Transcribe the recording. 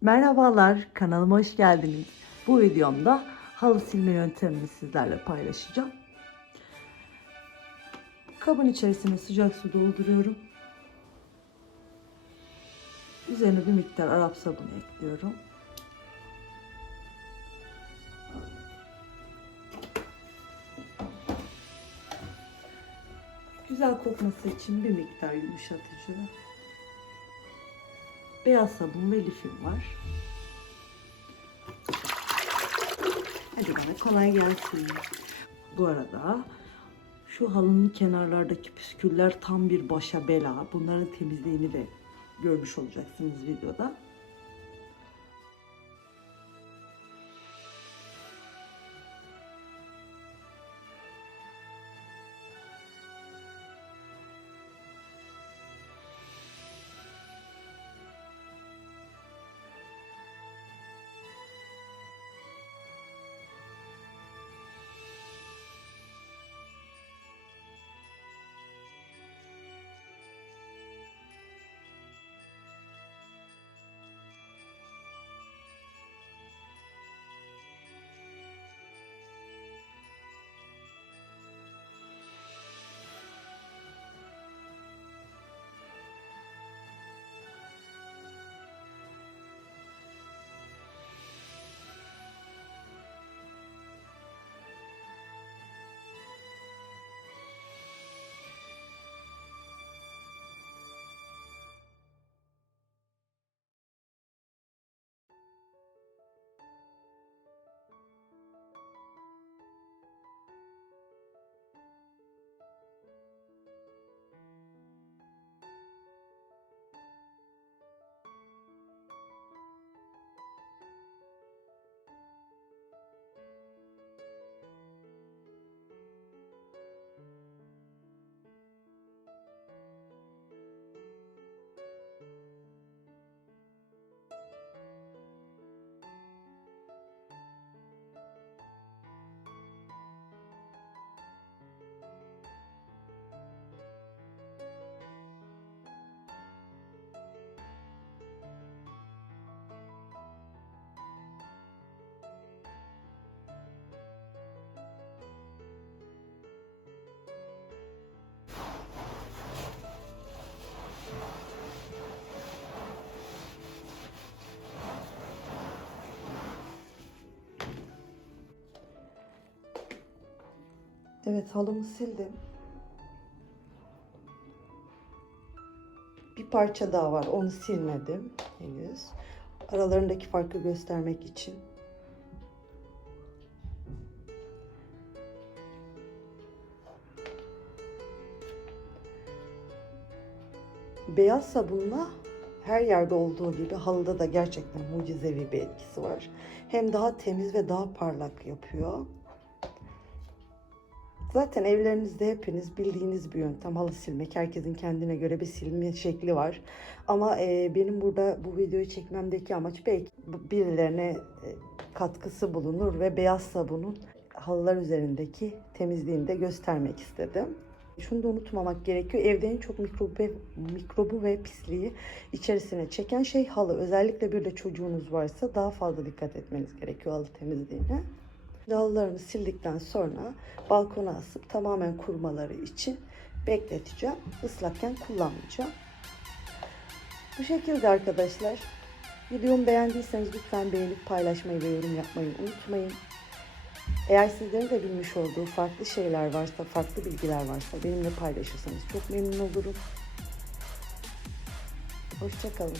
Merhabalar, kanalıma hoş geldiniz. Bu videomda halı silme yöntemini sizlerle paylaşacağım. Kabın içerisine sıcak su dolduruyorum. Üzerine bir miktar Arap sabunu ekliyorum. Güzel kokması için bir miktar yumuşatıcı beyaz sabun ve lifim var. Hadi bana kolay gelsin. Bu arada şu halının kenarlardaki püsküller tam bir başa bela. Bunların temizliğini de görmüş olacaksınız videoda. Evet halımı sildim. Bir parça daha var. Onu silmedim henüz. Aralarındaki farkı göstermek için. Beyaz sabunla her yerde olduğu gibi halıda da gerçekten mucizevi bir etkisi var. Hem daha temiz ve daha parlak yapıyor. Zaten evlerinizde hepiniz bildiğiniz bir yöntem halı silmek. Herkesin kendine göre bir silme şekli var. Ama e, benim burada bu videoyu çekmemdeki amaç belki birilerine e, katkısı bulunur ve beyaz sabunun halılar üzerindeki temizliğini de göstermek istedim. Şunu da unutmamak gerekiyor. Evde en çok mikrobu, mikrobu ve pisliği içerisine çeken şey halı. Özellikle bir de çocuğunuz varsa daha fazla dikkat etmeniz gerekiyor halı temizliğine. Halılarımı sildikten sonra balkona asıp tamamen kurumaları için bekleteceğim. Islakken kullanmayacağım. Bu şekilde arkadaşlar. Videomu beğendiyseniz lütfen beğenip paylaşmayı ve yorum yapmayı unutmayın. Eğer sizlerin de bilmiş olduğu farklı şeyler varsa, farklı bilgiler varsa benimle paylaşırsanız çok memnun olurum. Hoşçakalın.